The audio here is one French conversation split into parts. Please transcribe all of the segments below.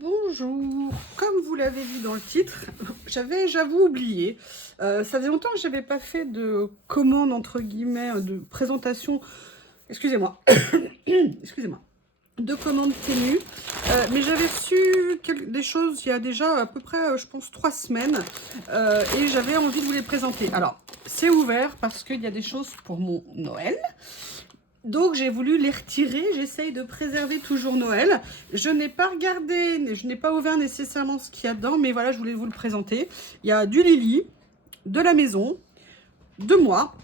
Bonjour, comme vous l'avez vu dans le titre, j'avoue, oublié. Ça faisait longtemps que je n'avais pas fait de commande, entre guillemets, de présentation, excusez-moi, excusez-moi, de commande Temu. Mais j'avais reçu des choses il y a déjà à peu près, je pense, 3 semaines. Et j'avais envie de vous les présenter. Alors, c'est ouvert parce qu'il y a des choses pour mon Noël. Donc j'ai voulu les retirer, j'essaye de préserver toujours Noël. Je n'ai pas regardé, je n'ai pas ouvert nécessairement ce qu'il y a dedans, mais voilà, je voulais vous le présenter. Il y a du Lily, de la maison, de moi,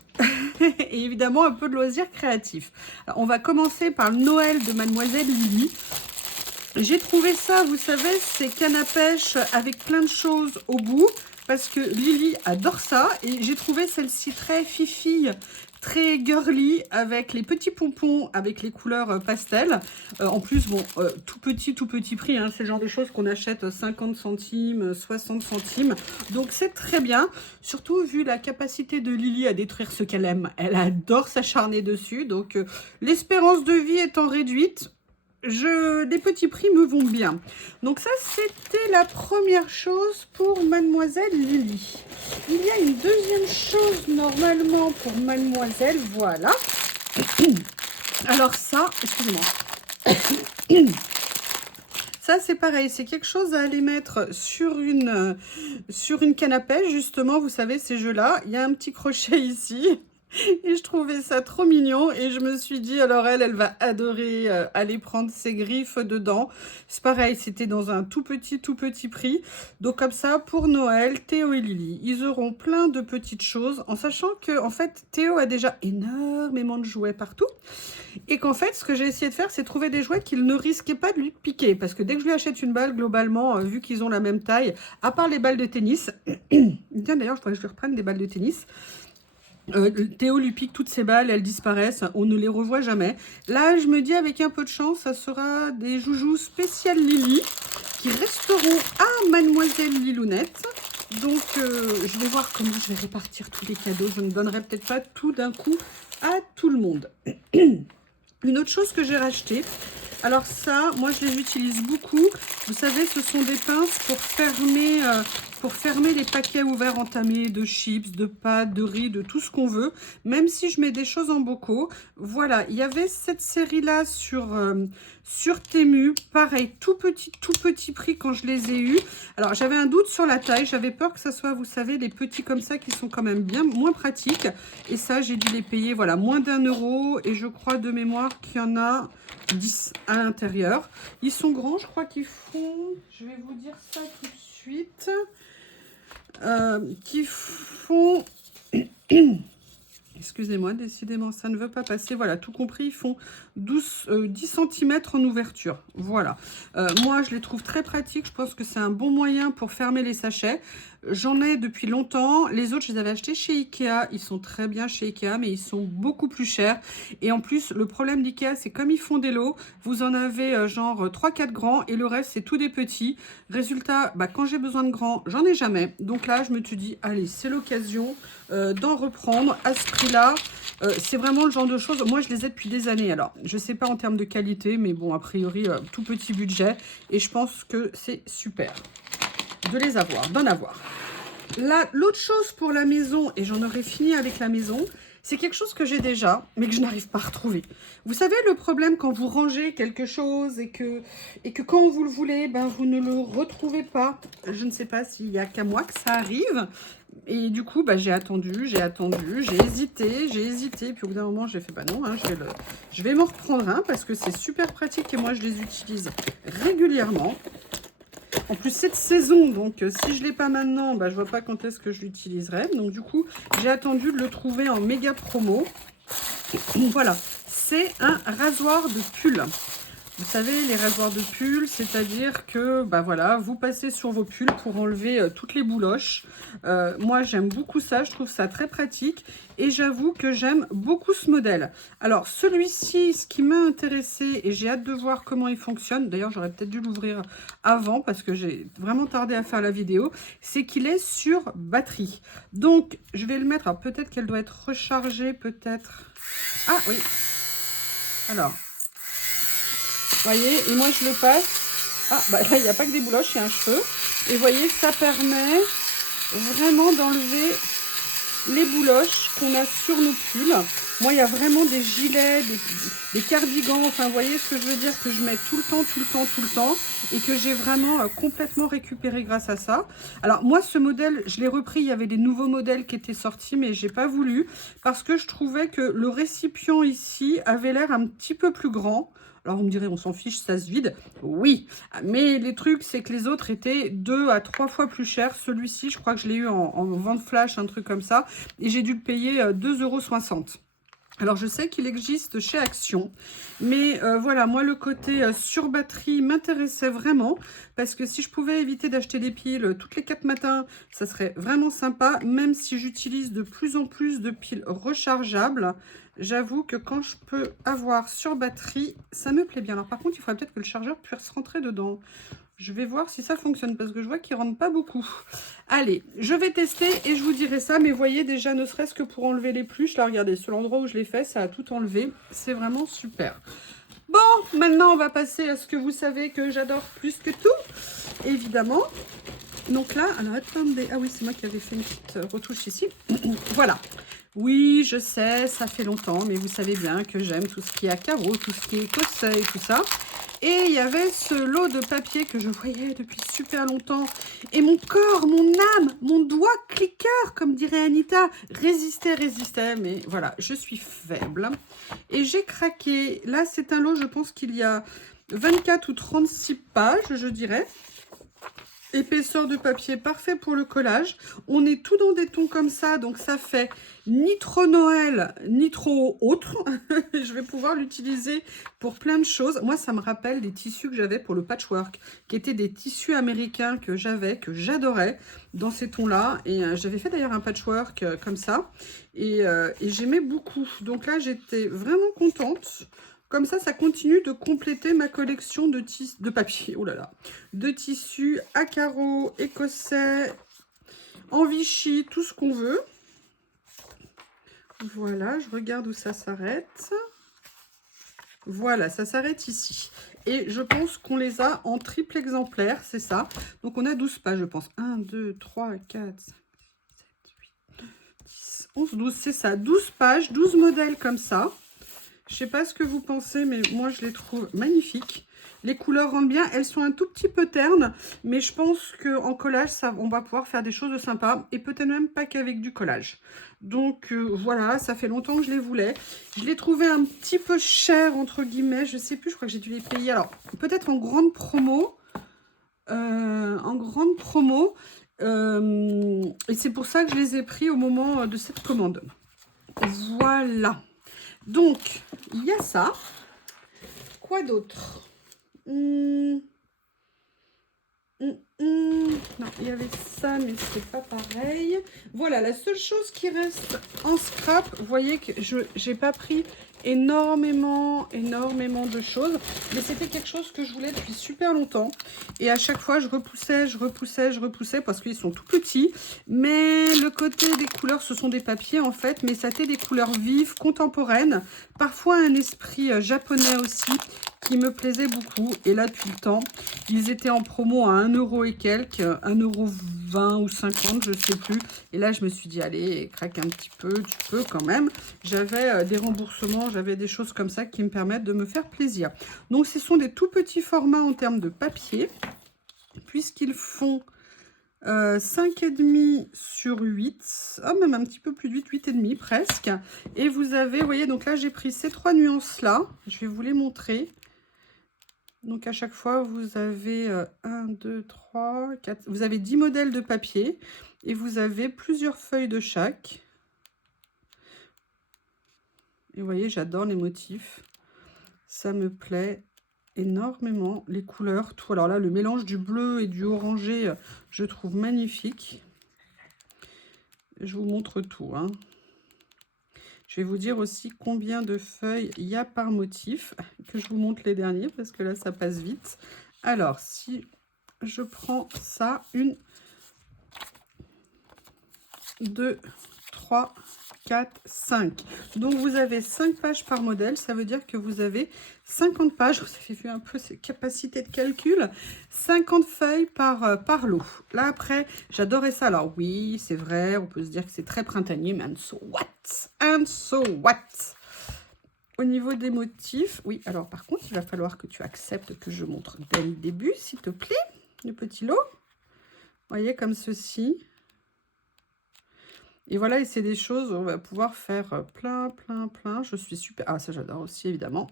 et évidemment un peu de loisirs créatifs. Alors, on va commencer par le Noël de Mademoiselle Lily. J'ai trouvé ça, vous savez, c'est canne à pêche avec plein de choses au bout, parce que Lily adore ça, et j'ai trouvé celle-ci très fifille, très girly, avec les petits pompons, avec les couleurs pastel. En plus, bon, tout petit prix, hein, c'est le genre de choses qu'on achète 50 centimes, 60 centimes. Donc c'est très bien, surtout vu la capacité de Lily à détruire ce qu'elle aime. Elle adore s'acharner dessus, donc l'espérance de vie étant réduite, les petits prix me vont bien. Donc ça, c'était la première chose pour Mademoiselle Lily. Il y a une deuxième chose normalement pour Mademoiselle, voilà. Alors ça, excusez-moi. Ça, c'est pareil, c'est quelque chose à aller mettre sur une canne à pêche, justement, vous savez, ces jeux-là. Il y a un petit crochet ici. Et je trouvais ça trop mignon et je me suis dit, alors elle va adorer aller prendre ses griffes dedans. C'est pareil, c'était dans un tout petit prix. Donc comme ça, pour Noël, Théo et Lily, ils auront plein de petites choses, en sachant que en fait, Théo a déjà énormément de jouets partout. Et qu'en fait, ce que j'ai essayé de faire, c'est trouver des jouets qu'il ne risquait pas de lui piquer. Parce que dès que je lui achète une balle, globalement, vu qu'ils ont la même taille, à part les balles de tennis, tiens d'ailleurs, je voudrais que je lui reprenne des balles de tennis. Théo lui pique toutes ses balles, elles disparaissent, on ne les revoit jamais. Là, je me dis, avec un peu de chance, ça sera des joujoux spécial Lily qui resteront à Mademoiselle Lilounette. Donc, je vais voir comment je vais répartir tous les cadeaux. Je ne donnerai peut-être pas tout d'un coup à tout le monde. Une autre chose que j'ai racheté, alors ça, moi je les utilise beaucoup. Vous savez, ce sont des pinces pour fermer les paquets ouverts entamés de chips, de pâtes, de riz, de tout ce qu'on veut. Même si je mets des choses en bocaux. Voilà, il y avait cette série-là sur Temu. Pareil, tout petit prix quand je les ai eus. Alors, j'avais un doute sur la taille. J'avais peur que ça soit, vous savez, les petits comme ça qui sont quand même bien moins pratiques. Et ça, j'ai dû les payer, voilà, moins d'1 €. Et je crois de mémoire qu'il y en a 10 à l'intérieur. Ils sont grands, je crois qu'ils font, je vais vous dire ça tout de suite, qui font, excusez-moi, décidément ça ne veut pas passer, voilà, tout compris, ils font 10 cm en ouverture, voilà. Moi je les trouve très pratiques, je pense que c'est un bon moyen pour fermer les sachets. J'en ai depuis longtemps, les autres je les avais achetés chez Ikea, ils sont très bien chez Ikea, mais ils sont beaucoup plus chers. Et en plus, le problème d'Ikea, c'est comme ils font des lots, vous en avez genre 3-4 grands et le reste c'est tout des petits. Résultat, bah, quand j'ai besoin de grands, j'en ai jamais. Donc là, je me suis dit, allez, c'est l'occasion d'en reprendre à ce prix-là. C'est vraiment le genre de choses, moi je les ai depuis des années. Alors, je sais pas en termes de qualité, mais bon, a priori, tout petit budget. Et je pense que c'est super de les avoir, d'en avoir. L'autre chose pour la maison, et j'en aurai fini avec la maison, c'est quelque chose que j'ai déjà, mais que je n'arrive pas à retrouver. Vous savez, le problème quand vous rangez quelque chose et que quand vous le voulez, ben, vous ne le retrouvez pas. Je ne sais pas s'il n'y a qu'à moi que ça arrive. Et du coup, bah, j'ai attendu, j'ai hésité. Puis au bout d'un moment, j'ai fait, bah non, hein, je vais m'en reprendre un parce que c'est super pratique et moi, je les utilise régulièrement. En plus, c'est de saison, donc si je ne l'ai pas maintenant, bah, je ne vois pas quand est-ce que je l'utiliserai. Donc du coup, j'ai attendu de le trouver en méga promo. Voilà, c'est un rasoir de pull. Vous savez, les rasoirs de pull, c'est-à-dire que bah voilà, vous passez sur vos pulls pour enlever toutes les bouloches. Moi, j'aime beaucoup ça, je trouve ça très pratique. Et j'avoue que j'aime beaucoup ce modèle. Alors, celui-ci, ce qui m'a intéressé, et j'ai hâte de voir comment il fonctionne, d'ailleurs, j'aurais peut-être dû l'ouvrir avant parce que j'ai vraiment tardé à faire la vidéo, c'est qu'il est sur batterie. Donc, je vais le mettre, alors peut-être qu'elle doit être rechargée, peut-être... Ah oui. Alors... Voyez, et moi je le passe Ah, bah là, il n'y a pas que des bouloches, il y a un cheveu. Et vous voyez, ça permet vraiment d'enlever les bouloches qu'on a sur nos pulls. Moi, il y a vraiment des gilets, des cardigans, enfin, vous voyez ce que je veux dire, que je mets tout le temps, tout le temps, tout le temps, et que j'ai vraiment complètement récupéré grâce à ça. Alors, moi, ce modèle, je l'ai repris, il y avait des nouveaux modèles qui étaient sortis, mais j'ai pas voulu, parce que je trouvais que le récipient ici avait l'air un petit peu plus grand. Alors, vous me direz, on s'en fiche, ça se vide. Oui, mais les trucs, c'est que les autres étaient 2 à 3 fois plus chers. Celui-ci, je crois que je l'ai eu en vente flash, un truc comme ça. Et j'ai dû le payer 2,60 €. Alors, je sais qu'il existe chez Action, mais voilà, moi, le côté sur batterie m'intéressait vraiment, parce que si je pouvais éviter d'acheter des piles toutes les 4 matins, ça serait vraiment sympa, même si j'utilise de plus en plus de piles rechargeables. J'avoue que quand je peux avoir sur batterie, ça me plaît bien. Alors, par contre, il faudrait peut-être que le chargeur puisse rentrer dedans. Je vais voir si ça fonctionne parce que je vois qu'il ne rentre pas beaucoup. Allez, je vais tester et je vous dirai ça. Mais voyez déjà, ne serait-ce que pour enlever les pluches, là, regardez, sur l'endroit où je l'ai fait, ça a tout enlevé. C'est vraiment super. Bon, maintenant, on va passer à ce que vous savez que j'adore plus que tout, évidemment. Donc là, alors attendez, ah oui, c'est moi qui avais fait une petite retouche ici. Voilà. Oui, je sais, ça fait longtemps, mais vous savez bien que j'aime tout ce qui est à carreaux, tout ce qui est écossais et tout ça. Et il y avait ce lot de papier que je voyais depuis super longtemps. Et mon corps, mon âme, mon doigt cliqueur, comme dirait Anita, résistait. Mais voilà, je suis faible. Et j'ai craqué. Là, c'est un lot, je pense qu'il y a 24 ou 36 pages, je dirais. Épaisseur de papier parfait pour le collage. On est tout dans des tons comme ça, donc ça fait ni trop Noël, ni trop autre. Je vais pouvoir l'utiliser pour plein de choses. Moi, ça me rappelle des tissus que j'avais pour le patchwork, qui étaient des tissus américains que j'adorais dans ces tons-là. Et j'avais fait d'ailleurs un patchwork comme ça. Et j'aimais beaucoup. Donc là, j'étais vraiment contente. Comme ça continue de compléter ma collection de papier, oh là là, de tissus à carreaux, écossais, en Vichy, tout ce qu'on veut. Voilà, je regarde où ça s'arrête. Voilà, ça s'arrête ici. Et je pense qu'on les a en triple exemplaire, c'est ça. Donc on a 12 pages, je pense. 1, 2, 3, 4, 5, 7, 8, 10, 11, 12, c'est ça. 12 pages, 12 modèles comme ça. Je ne sais pas ce que vous pensez, mais moi, je les trouve magnifiques. Les couleurs rendent bien. Elles sont un tout petit peu ternes, mais je pense qu'en collage, on va pouvoir faire des choses de sympa. Et peut-être même pas qu'avec du collage. Donc, voilà, ça fait longtemps que je les voulais. Je les trouvais un petit peu chers, entre guillemets. Je ne sais plus, je crois que j'ai dû les payer. Alors, peut-être en grande promo. Et c'est pour ça que je les ai pris au moment de cette commande. Voilà. Donc, il y a ça. Quoi d'autre? Non, il y avait ça, mais c'est pas pareil. Voilà, la seule chose qui reste en scrap, vous voyez que je n'ai pas pris énormément de choses, mais c'était quelque chose que je voulais depuis super longtemps. Et à chaque fois, je repoussais parce qu'ils sont tout petits. Mais le côté des couleurs, ce sont des papiers en fait, mais ça a été des couleurs vives, contemporaines. Parfois un esprit japonais aussi, qui me plaisait beaucoup. Et là, depuis le temps, ils étaient en promo à 1 € et quelques, 1,20 € ou 50, je sais plus. Et là, je me suis dit, allez, craque un petit peu, tu peux quand même. J'avais des remboursements, j'avais des choses comme ça qui me permettent de me faire plaisir. Donc, ce sont des tout petits formats en termes de papier, puisqu'ils font 5,5 sur 8, oh, même un petit peu plus de 8,5 presque. Et vous avez, vous voyez, donc là, j'ai pris ces 3 nuances-là. Je vais vous les montrer. Donc à chaque fois, vous avez 1, 2, 3, 4, vous avez 10 modèles de papier et vous avez plusieurs feuilles de chaque. Et vous voyez, j'adore les motifs. Ça me plaît énormément. Les couleurs, tout. Alors là, le mélange du bleu et du orangé, je trouve magnifique. Je vous montre tout, hein. Je vais vous dire aussi combien de feuilles il y a par motif, que je vous montre les derniers, parce que là, ça passe vite. Alors, si je prends ça, 1, 2, 3, 4, 5. Donc, vous avez 5 pages par modèle. Ça veut dire que vous avez 50 pages. Vous avez vu un peu ces capacités de calcul. 50 feuilles par lot. Là, après, j'adorais ça. Alors, oui, c'est vrai. On peut se dire que c'est très printanier. Mais and so what? And so what? Au niveau des motifs, oui, alors par contre, il va falloir que tu acceptes que je montre dès le début, s'il te plaît, le petit lot. Vous voyez, comme ceci. Et voilà, et c'est des choses où on va pouvoir faire plein. Je suis super... Ah, ça, j'adore aussi, évidemment.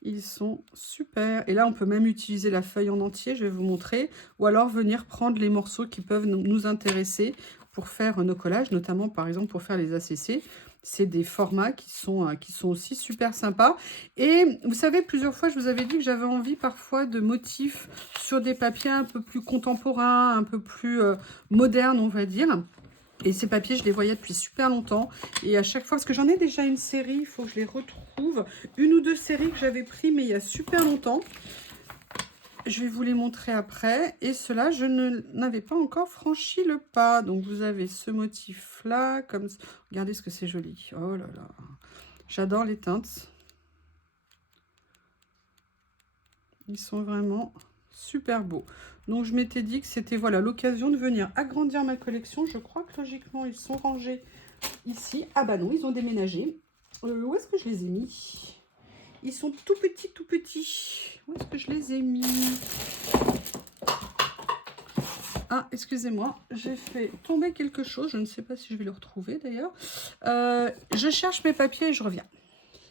Ils sont super. Et là, on peut même utiliser la feuille en entier, je vais vous montrer. Ou alors venir prendre les morceaux qui peuvent nous intéresser pour faire nos collages, notamment, par exemple, pour faire les ACC. C'est des formats qui sont aussi super sympas. Et vous savez, plusieurs fois, je vous avais dit que j'avais envie parfois de motifs sur des papiers un peu plus contemporains, un peu plus modernes, on va dire. Et ces papiers, je les voyais depuis super longtemps. Et à chaque fois, parce que j'en ai déjà une série, il faut que je les retrouve. Une ou deux séries que j'avais pris, mais il y a super longtemps. Je vais vous les montrer après. Et cela, je n'avais pas encore franchi le pas. Donc, vous avez ce motif-là. Comme... Regardez ce que c'est joli. Oh là là. J'adore les teintes. Ils sont vraiment super beaux. Donc, je m'étais dit que c'était voilà l'occasion de venir agrandir ma collection. Je crois que logiquement, ils sont rangés ici. Ah bah non, ils ont déménagé. Où est-ce que je les ai mis? Ils sont tout petits, tout petits. Où est-ce que je les ai mis? Ah, excusez-moi, j'ai fait tomber quelque chose. Je ne sais pas si je vais le retrouver d'ailleurs. Je cherche mes papiers et je reviens.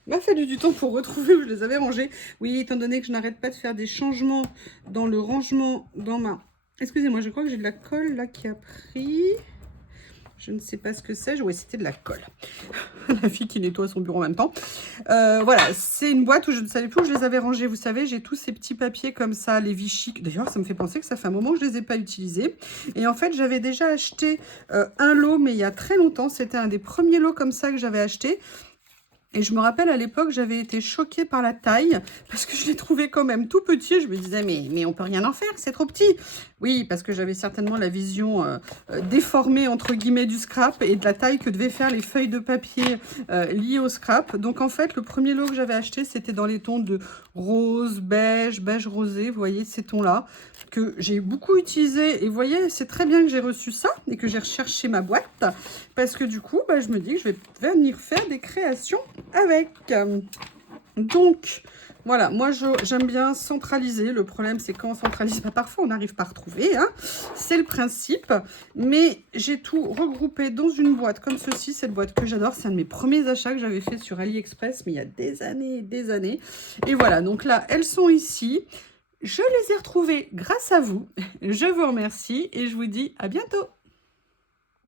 Il m'a fallu du temps pour retrouver où je les avais rangés. Oui, étant donné que je n'arrête pas de faire des changements dans le rangement dans ma... Excusez-moi, je crois que j'ai de la colle là qui a pris... Je ne sais pas ce que c'est. Oui, c'était de la colle. La fille qui nettoie son bureau en même temps. Voilà, c'est une boîte où je ne savais plus où je les avais rangés. Vous savez, j'ai tous ces petits papiers comme ça, les Vichy. D'ailleurs, ça me fait penser que ça fait un moment que je ne les ai pas utilisés. Et en fait, j'avais déjà acheté un lot, mais il y a très longtemps. C'était un des premiers lots comme ça que j'avais acheté. Et je me rappelle, à l'époque, j'avais été choquée par la taille, parce que je les trouvais quand même tout petits. Je me disais, mais on peut rien en faire, c'est trop petit. Oui, parce que j'avais certainement la vision déformée, entre guillemets, du scrap, et de la taille que devaient faire les feuilles de papier liées au scrap. Donc, en fait, le premier lot que j'avais acheté, c'était dans les tons de rose, beige, beige rosé. Vous voyez, ces tons-là, que j'ai beaucoup utilisé. Et vous voyez, c'est très bien que j'ai reçu ça, et que j'ai recherché ma boîte, parce que du coup, bah, je me dis que je vais venir faire des créations avec. Donc, voilà, moi j'aime bien centraliser. Le problème, c'est quand on centralise pas, parfois on n'arrive pas à retrouver. Hein. C'est le principe. Mais j'ai tout regroupé dans une boîte comme ceci. Cette boîte que j'adore, c'est un de mes premiers achats que j'avais fait sur AliExpress, mais il y a des années et des années. Et voilà, donc là, elles sont ici. Je les ai retrouvées grâce à vous. Je vous remercie et je vous dis à bientôt.